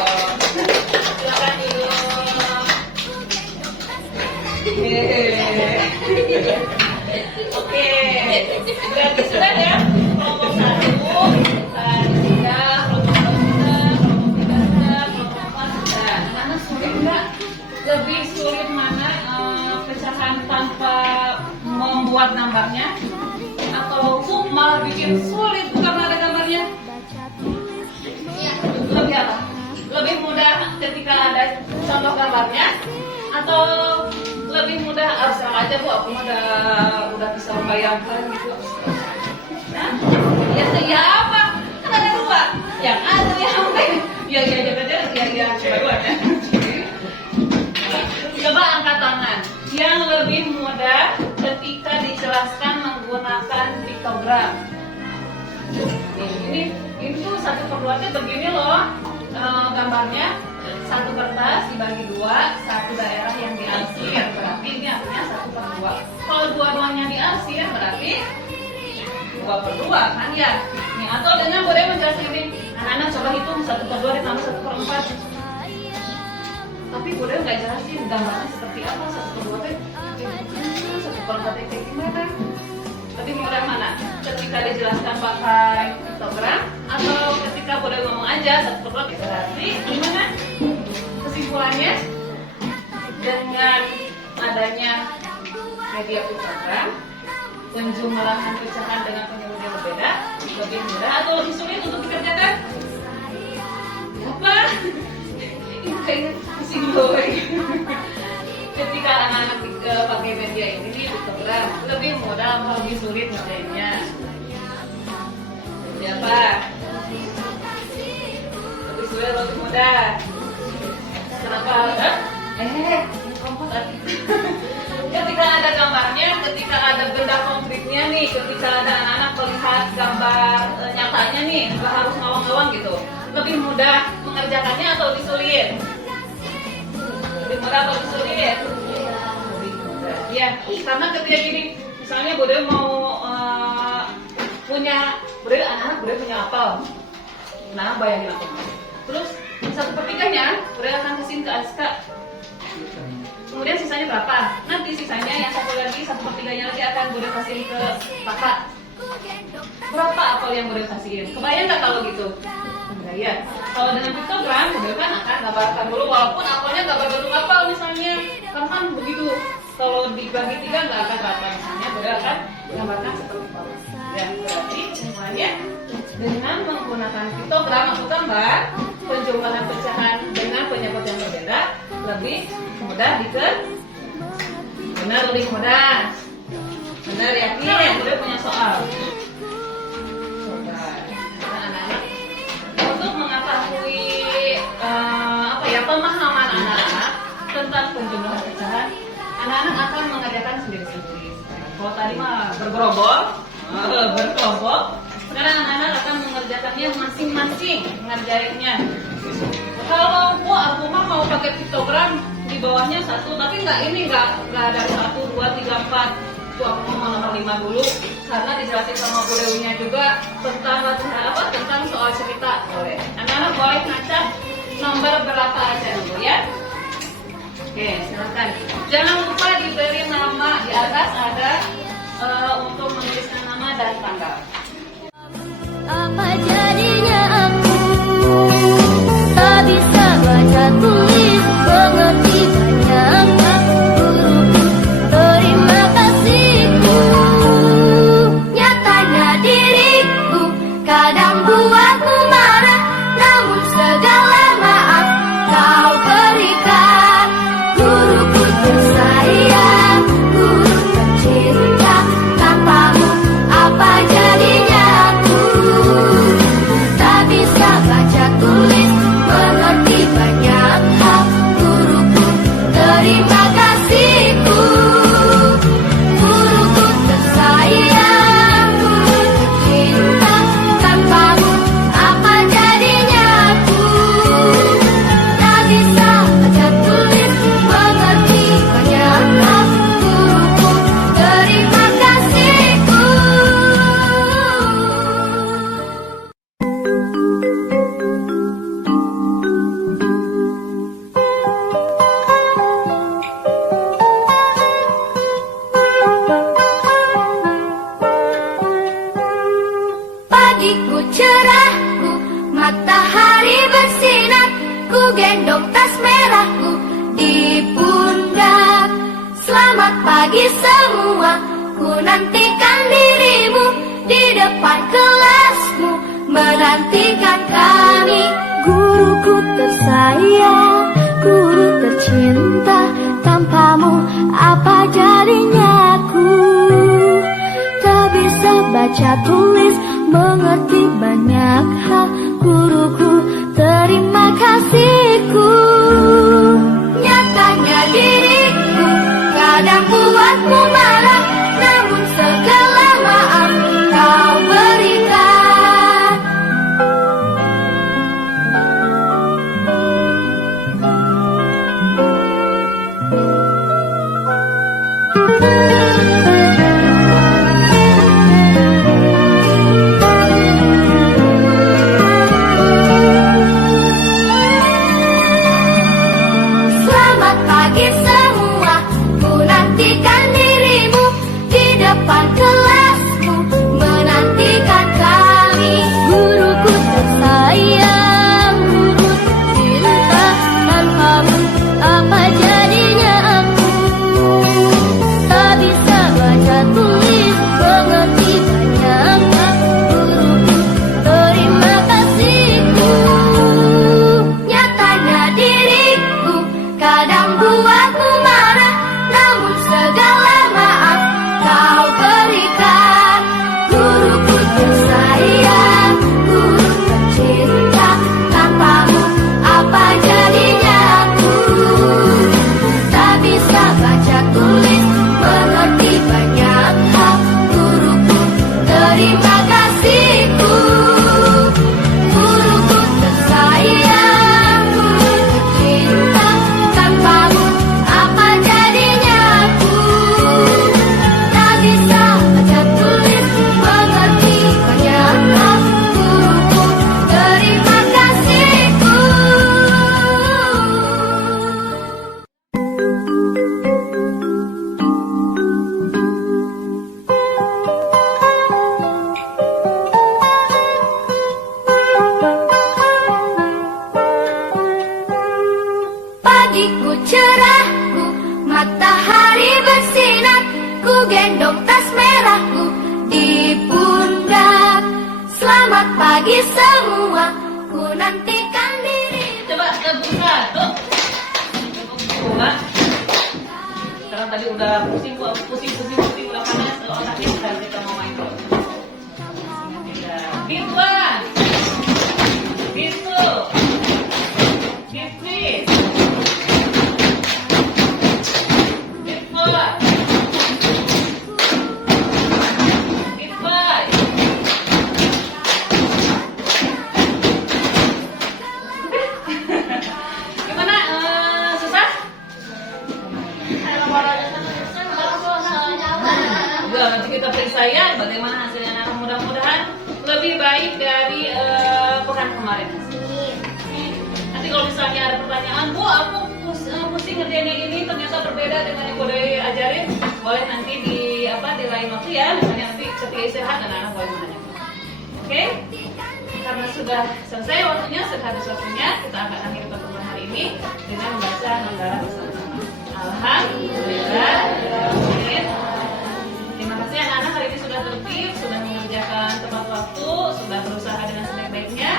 Oke, berarti sudah ya kelompok 1 tadi sudah, kelompok 2 sudah, kelompok 3 sudah, kelompok 4 sudah. Mana sulit nggak? Lebih sulit mana pecahan tanpa membuat gambarnya? Atau malah bikin sulit karena ada gambarnya? Lebih apa? Lebih mudah ketika ada contoh gambarnya? Atau lebih mudah abstrak aja Bu? Aku udah bisa membayangkan gitu. Nah, ya apa? Kan ada 2. Yang ada yang apa? Ya dua-duanya. Coba angkat tangan. Yang lebih mudah ketika dijelaskan menggunakan piktogram. Ini tuh 1/2 begini loh gambarnya. 1 kertas dibagi 2, 1 daerah yang diarsir, berarti ini artinya 1/2. Kalau dua-duanya diarsir berarti 2/2 kan ya? Nih, atau dengan boleh menjelaskan ini, anak-anak coba hitung 1/2 ditambah 1/4. Tapi boleh nggak jelasin gambarnya seperti apa 1/2 teh? 1/4 teh kayak gimana? Lebih mudah mana? Ketika dijelaskan pakai piktogram atau ketika boleh ngomong aja 1/2 berarti gimana? Kesimpulannya dengan adanya media piktogram, penjumlahan pecahan dengan penyebut yang berbeda lebih mudah atau lebih sulit untuk dikerjakan? Apa? Ini kayaknya pusing boy. Ketika anak-anak pakai media ini di piktogram lebih mudah atau lebih sulit ngerjainnya? Jadi apa? Lebih sulit atau lebih mudah? Kenapa? Kompos. Ketika ada gambarnya, ketika ada benda konkretnya nih, ketika ada anak-anak melihat gambar nyatanya nih, nggak harus ngawang-ngawang gitu. Lebih mudah mengerjakannya atau disulit? Lebih mudah atau disulit? Lebih mudah. Ya, karena ketika gini, misalnya Bude mau Bude anak-anak punya apel. Nah, bayangin aku. Terus 1/3-nya Bude akan kasih ke Aska. Kemudian sisanya berapa? Nanti sisanya yang satu lagi 1/3-nya lagi akan Bude kasih ke kakak. Berapa apel yang Bude kasihin? Kebayang nggak kalau gitu? Enggak ya. Kalau dengan piktogram, Bude kan akan gambarkan dulu walaupun apelnya nggak berbentuk apel misalnya. Karena kan begitu. Kalau dibagi 3 nggak akan rata misalnya. Bude akan gambarkan seperti itu. Ya, berarti semuanya dengan menggunakan piktogram atau gambar, penjumlahan pecahan dengan penyebut yang berbeda lebih mudah benar, lebih mudah. Benar, yakin? Udah punya soal. Coba anak-anak untuk mengetahui pemahaman anak-anak tentang penjumlahan pecahan, anak-anak akan mengerjakan sendiri-sendiri. Kalau tadi mah berkelompok, sekarang anak-anak akan mengerjakannya masing-masing, mengerjainnya. Kalau aku mah mau pakai piktogram di bawahnya 1, tapi nggak ada 1, 2, 3, 4. Tuh aku mau nomor 5 dulu karena dijelasin sama Bu Dewinya juga tentang soal cerita. Boleh. Anak-anak boleh ngacak nomor berapa aja dulu ya. Oke, silakan. Jangan lupa diberi nama di atas ada untuk menuliskan nama dan tanggal. Apa jadinya aku tak bisa baca tulis mengerti banyak guruku terima kasihku nyatanya diriku kadang buatmu marah namun segala maaf kau berikan guruku tersayang guru tercinta tanpamu apa jadinya aku tak bisa baca tulis mengerti banyak hal guruku terima kasihku guruku tersayang guru tercinta tanpamu apa jadinya aku tak bisa baca tulis mengerti banyak hal guruku terima kasihku. Pagiku cerahku, matahari bersinar, ku gendong tas merahku di pundak. Selamat pagi semua, ku nantikan dirimu di depan kelasmu, menantikan kami. Guruku tersayang, guru tercinta, tanpamu apa jadinya aku? Tak bisa baca tulis mengerti banyak hal guruku terima kasihku nyatanya diriku kadang buatmu marah namun segala maaf kau berikan Selamat pagi semua, ku nantikan diri. Coba buka tuh. Coba. Sekarang tadi udah pusing udah panas otaknya. Sekarang kita mau main dulu. Bitwan. Bitu. Bitris. Bitwan. Bitwan. Gimana? Susah? Udah, nanti kita periksa ya bagaimana hasilnya. Nah, mudah-mudahan lebih baik dari pekan kemarin. Nanti kalau misalnya ada pertanyaan, Bu, aku pusing ngerjainnya ini ternyata berbeda dengan yang udah ajarin, boleh nanti di lain waktu ya. Misalnya nanti ketika istirahat anak-anak boleh menanyakan. Oke? Karena sudah selesai waktunya, sudah habis waktunya, kita akan akhiri pertemuan hari ini dengan membaca Negara bersama-sama. Alhamdulillah. Terima kasih anak-anak, hari ini sudah tertib, sudah mengerjakan tepat waktu, sudah berusaha dengan sebaik-baiknya.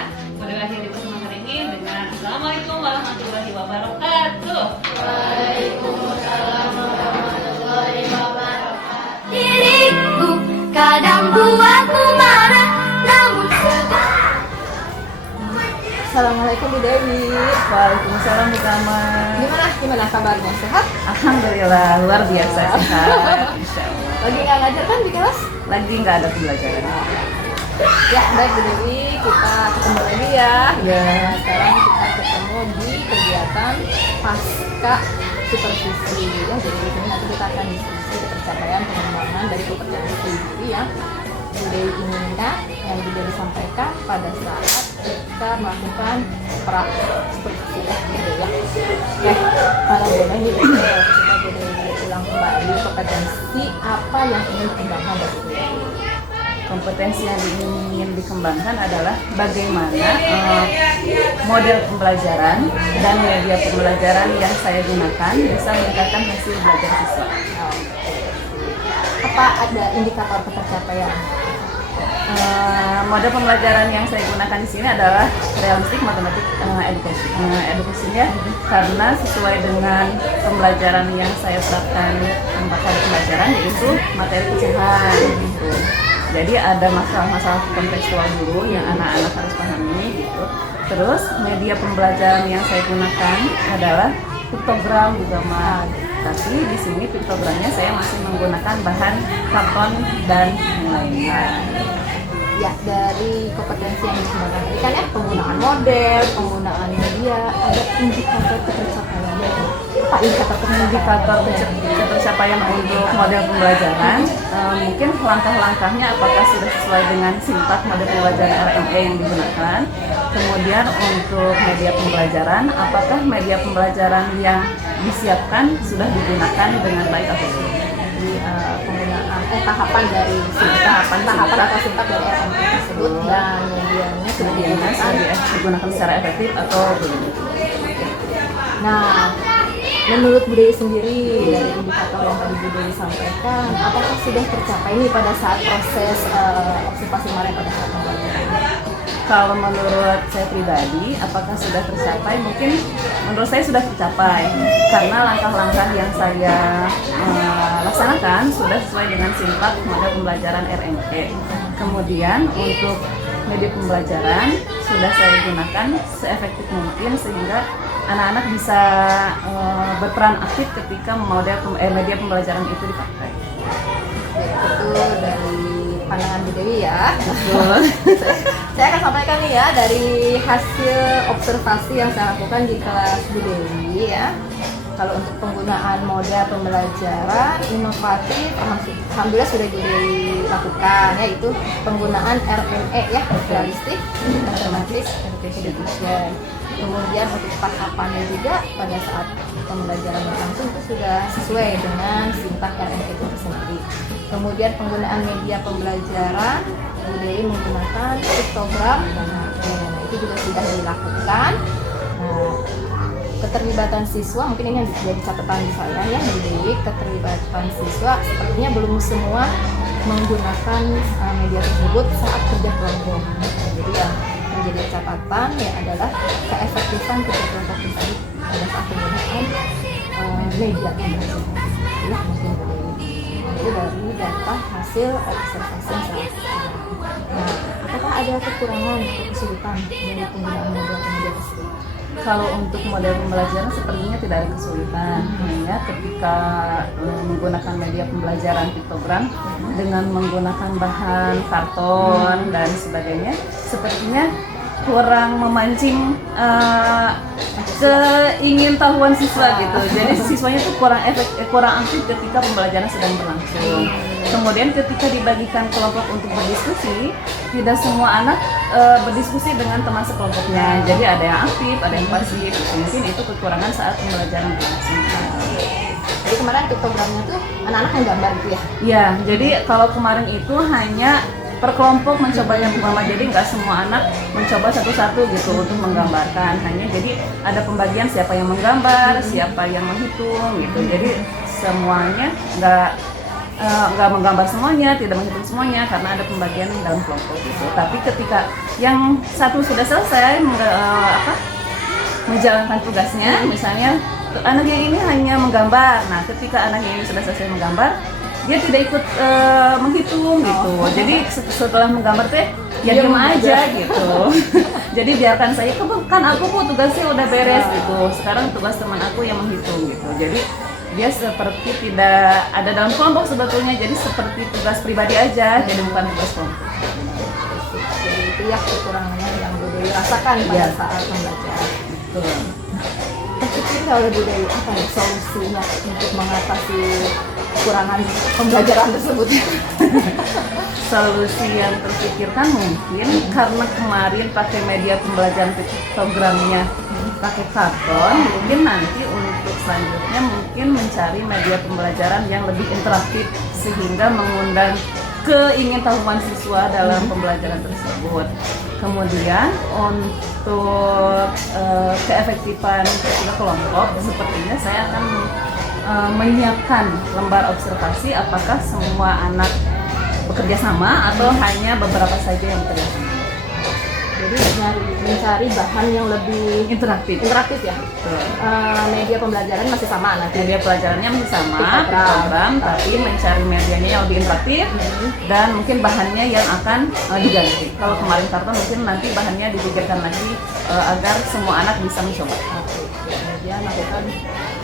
Pada akhir pertemuan hari ini dengan Assalamualaikum warahmatullahi wabarakatuh. Waalaikumsalam warahmatullahi wabarakatuh. Diriku kadang buatmu marah, namun sekarang. Assalamualaikum Bu Dewi. Waalaikumsalam Bu Tama. Gimana kabarnya? Sehat? Alhamdulillah, luar biasa sehat. Insya Allah. Lagi nggak ngajar kan di kelas? Lagi nggak ada pembelajaran. Ya, baik Bu Dewi, kita ketemu lagi ya. Ya. Sekarang kita ketemu di kegiatan pasca supervisi. Ya, jadi di sini nanti kita akan diskusi pencapaian pengembangan dari kompetensi yang Bu Dewi inginkan, yang Bu Dewi sampaikan pada saat kita melakukan supervisi ya. Oke, kalau boleh nih kita Bu Dewi ulang kembali kompetensi apa yang ingin dikembangkan dari Bu Dewi. Kompetensi yang ingin dikembangkan adalah bagaimana model pembelajaran dan media pembelajaran yang saya gunakan bisa meningkatkan hasil belajar siswa. Apa ada indikator ketercapaian? Model pembelajaran yang saya gunakan di sini adalah realistik matematik edukasi. Edukasinya karena sesuai dengan pembelajaran yang saya terapkan 4 kali pembelajaran, yaitu materi pecahan gitu. Jadi ada masalah-masalah kontekstual dulu yang anak-anak harus pahami gitu. Terus media pembelajaran yang saya gunakan adalah piktogram juga mah. Tapi di sini piktogramnya saya masih menggunakan bahan karton dan yang lainnya. Ya, dari kompetensi yang dikembangkan tadi kan ya, penggunaan model, penggunaan media, ada indikator ketercapaian. Apa indikator Ketercapaian untuk model pembelajaran, mungkin langkah-langkahnya apakah sudah sesuai dengan sifat model pembelajaran RME yang digunakan. Kemudian untuk media pembelajaran, apakah media pembelajaran yang disiapkan sudah digunakan dengan baik atau tidak. Jadi penggunaan tahapan dari tahapan atau singkat dari RME tersebut dan medianya sudah digunakan secara efektif atau belum. Nah, menurut Bu Dewi sendiri dari indikator yang tadi Bu Dewi sampaikan, apakah sudah tercapai nih pada saat proses observasi kemarin pada saat pembelajaran? Kalau menurut saya pribadi, apakah sudah tercapai? Mungkin menurut saya sudah tercapai karena langkah-langkah yang saya laksanakan sudah sesuai dengan sifat model pembelajaran RME. Kemudian untuk media pembelajaran sudah saya gunakan seefektif mungkin sehingga anak-anak bisa berperan aktif ketika media pembelajaran itu dipakai. Itu dari pandangan Bu Dewi ya. Betul. Saya akan sampaikan nih ya dari hasil observasi yang saya lakukan di kelas Bu Dewi ya. Kalau untuk penggunaan model pembelajaran inovatif, alhamdulillah sudah dilakukan, yaitu penggunaan RME ya, realistik, matematik, education. Kemudian untuk tahapannya juga pada saat pembelajaran berlangsung itu sudah sesuai dengan singkat RME itu sendiri. Kemudian penggunaan media pembelajaran, Bu Dewi menggunakan piktogram dan HP. Nah, itu juga sudah dilakukan. Nah, keterlibatan siswa mungkin ini yang jadi catatan di saya ya Bu Dewi, keterlibatan siswa sepertinya belum semua menggunakan media tersebut saat kerja kelompok. Jadi yang menjadi catatan ya adalah keefektifan kerja kelompok tersebut pada saat penggunaan media pembelajaran. Ya, mungkin itu dari data hasil observasi yang saat ini. Nah, apakah ada kekurangan atau kesulitan dari penggunaan media tersebut? Kalau untuk model pembelajaran sepertinya tidak ada kesulitan, hanya ketika menggunakan media pembelajaran piktogram dengan menggunakan bahan karton dan sebagainya, sepertinya kurang memancing keingintahuan siswa gitu. Jadi siswanya tuh kurang aktif ketika pembelajaran sedang berlangsung. Kemudian ketika dibagikan kelompok untuk berdiskusi, tidak semua anak berdiskusi dengan teman sekelompoknya. Jadi ada yang aktif, ada yang pasif. Mungkin itu kekurangan saat pembelajaran berlangsung. Jadi kemarin piktogramnya tuh anak-anak yang gambar gitu ya? Iya, jadi kalau kemarin itu hanya per kelompok mencoba yang pertama, jadi nggak semua anak mencoba satu-satu gitu untuk menggambarkan. Hanya jadi ada pembagian siapa yang menggambar, siapa yang menghitung gitu. Jadi semuanya nggak menggambar semuanya, tidak menghitung semuanya karena ada pembagian dalam kelompok gitu. Tapi ketika yang satu sudah selesai menjalankan tugasnya, misalnya anak yang ini hanya menggambar. Nah, ketika anak yang ini sudah selesai menggambar, dia tidak ikut menghitung gitu. Jadi setelah menggambar teh ya diam aja gitu. Jadi biarkan saya, kan aku tugasnya udah beres gitu. Sekarang tugas teman aku yang menghitung gitu. Jadi dia seperti tidak ada dalam kelompok sebetulnya. Jadi seperti tugas pribadi aja, jadi bukan tugas kelompok. Jadi itu ya kekurangannya yang Bu Dewi rasakan pada saat pembelajaran. Betul. Terpikir oleh Bu Dewi apa ya solusinya untuk mengatasi kekurangan pembelajaran tersebut? Solusi yang terpikirkan mungkin karena kemarin pakai media pembelajaran piktogramnya pakai karton, mungkin nanti untuk selanjutnya mungkin mencari media pembelajaran yang lebih interaktif sehingga mengundang keingintahuan siswa dalam pembelajaran tersebut. Kemudian untuk keefektifan ketika kelompok, sepertinya saya akan menyiapkan lembar observasi apakah semua anak bekerja sama atau hanya beberapa saja yang bekerja sama. Jadi mencari bahan yang lebih interaktif ya. Media pembelajaran masih sama nanti. Media pelajarannya masih sama, piktogram, tapi mencari medianya yang lebih interaktif dan mungkin bahannya yang akan diganti. Kalau kemarin karton mungkin nanti bahannya dipikirkan lagi agar semua anak bisa mencoba. Kemudian melakukan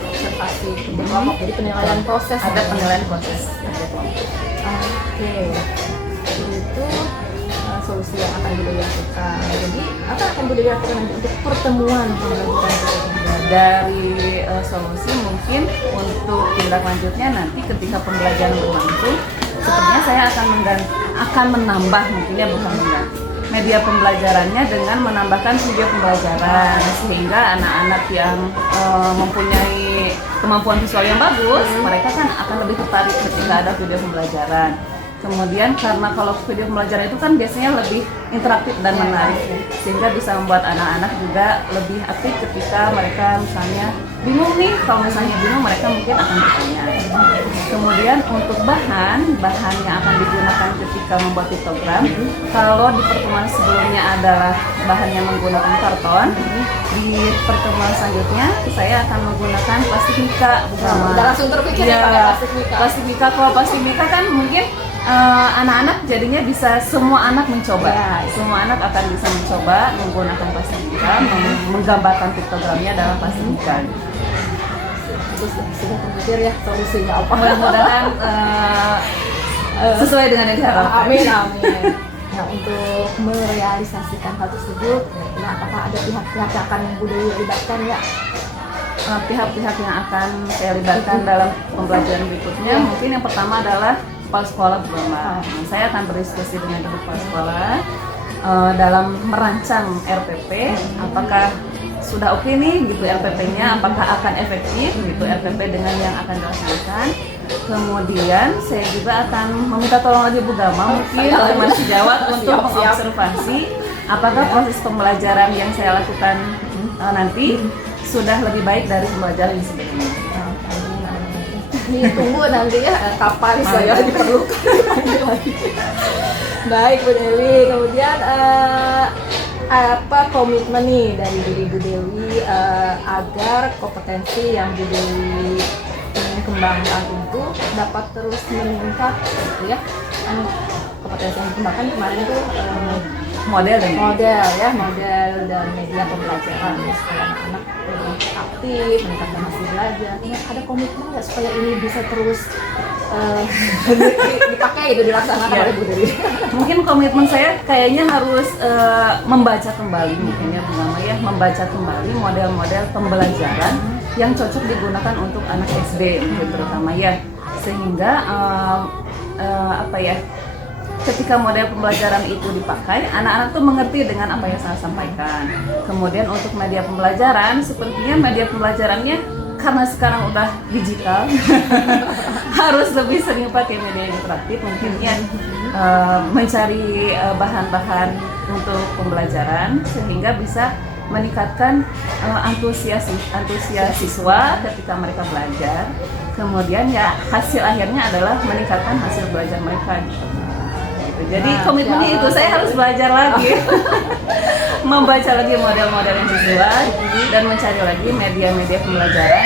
observasi kelompok. Jadi penilaian proses. Ada penilaian proses kerja kelompok. Oke. Itu solusi yang akan Bu Dewi lakukan. Jadi apa akan Bu Dewi lakukan nanti untuk pertemuan pembelajaran? Dari solusi mungkin untuk tindak lanjutnya nanti ketika pembelajaran berlangsung, sepertinya saya akan menambah, mungkinnya bukan mengganti media pembelajarannya dengan menambahkan video pembelajaran sehingga anak-anak yang mempunyai kemampuan visual yang bagus, mereka kan akan lebih tertarik ketika ada video pembelajaran. Kemudian karena kalau video pembelajaran itu kan biasanya lebih interaktif dan menarik, sehingga bisa membuat anak-anak juga lebih aktif ketika mereka misalnya bingung nih. Kalau misalnya bingung, mereka mungkin akan bertanya. Kemudian untuk bahan yang akan digunakan ketika membuat piktogram, kalau di pertemuan sebelumnya adalah bahan yang menggunakan karton, di pertemuan selanjutnya saya akan menggunakan plastik mika. Udah langsung terpikir ya pakai plastik mika. Plastik mika, kalau plastik mika kan mungkin anak-anak jadinya bisa semua anak mencoba. Semua anak akan bisa mencoba menggunakan plastik mika, menggambarkan piktogramnya dalam plastik mika. Sudah terpikir ya solusinya apa? Mudah-mudahan sesuai dengan yang diharapkan. Amin. Nah, untuk merealisasikan hal tersebut, apakah ada pihak-pihak yang akan Bu Dewi libatkan ya? Pihak-pihak yang akan saya libatkan dalam pembelajaran berikutnya, mungkin yang pertama adalah kepala sekolah bersama. Saya akan berdiskusi dengan kepala sekolah dalam merancang RPP, apakah sudah oke nih gitu RPP-nya, apakah akan efektif gitu RPP dengan yang akan dilaksanakan. Kemudian saya juga akan meminta tolong lagi Bu Gama mungkin oleh Mas Sejawat untuk mengobservasi apakah proses pembelajaran yang saya lakukan nanti sudah lebih baik dari pembelajaran yang sebelumnya. ditunggu nanti ya kapan saya diperlukan dipanggil lagi. Baik Bu Dewi, kemudian apa komitmen nih dari diri Bu Dewi agar kompetensi yang Bu Dewi ingin kembangkan itu dapat terus meningkat gitu ya. Kompetensi yang dikembangkan kemarin itu model dan media pembelajaran supaya anak-anak lebih aktif, meningkatkan hasil belajar. Ini ada komitmen nggak supaya ini bisa terus dipakai itu dilaksanakan oleh Bu Dewi? Mungkin komitmen saya kayaknya harus membaca kembali mungkin ya Bu Mama ya, membaca kembali model-model pembelajaran yang cocok digunakan untuk anak SD mungkin terutama ya, sehingga apa ya, ketika model pembelajaran itu dipakai, anak-anak tuh mengerti dengan apa yang saya sampaikan. Kemudian untuk media pembelajaran, sepertinya media pembelajarannya karena sekarang udah digital, harus lebih sering pakai media interaktif mungkin ya, mencari bahan-bahan untuk pembelajaran sehingga bisa meningkatkan antusias siswa ketika mereka belajar. Kemudian ya hasil akhirnya adalah meningkatkan hasil belajar mereka gitu. Jadi komitmennya itu, saya harus belajar lagi, membaca lagi model-model yang sesuai dan mencari lagi media-media pembelajaran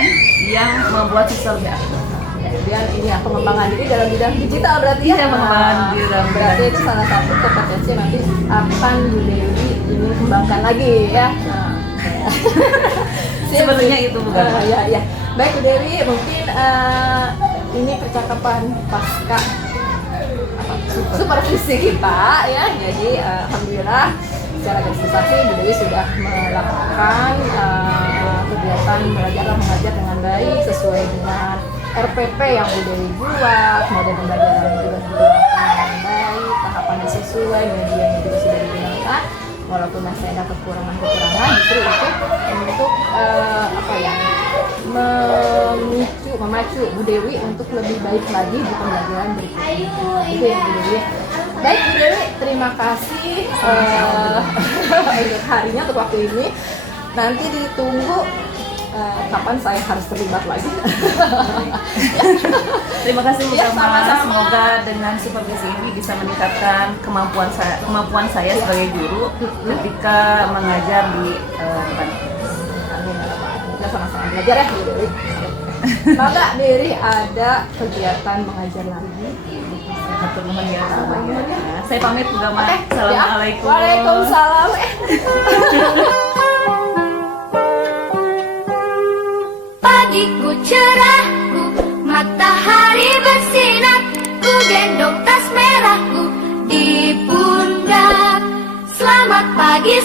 yang membuat siswa lebih aktif. Kemudian ini ya pengembangan diri dalam bidang digital berarti ya, pengembangan diri dalam bidang berarti itu salah satu kompetensi nanti akan Bu Dewi ini kembangkan lagi ya. Sebetulnya itu bukan. Ya. Baik Bu Dewi, mungkin ini percakapan pasca supervisi kita ya. Jadi alhamdulillah secara administrasi Bu Dewi sudah melakukan kegiatan belajar dan mengajar dengan baik sesuai dengan RPP yang Bu Dewi buat, model pembelajaran juga digunakan dengan baik, tahapannya sesuai, medianya juga sudah digunakan. Walaupun masih ada kekurangan-kekurangan, justru itu untuk apa ya, memacu Bu Dewi untuk lebih baik lagi di pembelajaran berikutnya. Itu ya Bu Dewi. Baik Bu Dewi, terima kasih untuk harinya, untuk waktu ini. Nanti ditunggu kapan saya harus terlibat lagi. Terima kasih Bu Ya, Mama. sama-sama. Semoga dengan supervisi ini bisa meningkatkan kemampuan saya sebagai guru ketika mengajar di depan. Kita sama-sama belajar ya Bu Dewi. Maka Dewi ada kegiatan mengajar lagi. Satu mohon ya, saya pamit Bu Mama. Oke, Assalamualaikum. ya. Waalaikumsalam. Pagiku cerahku, matahari bersinar, ku gendong tas merahku di pundak. Selamat pagi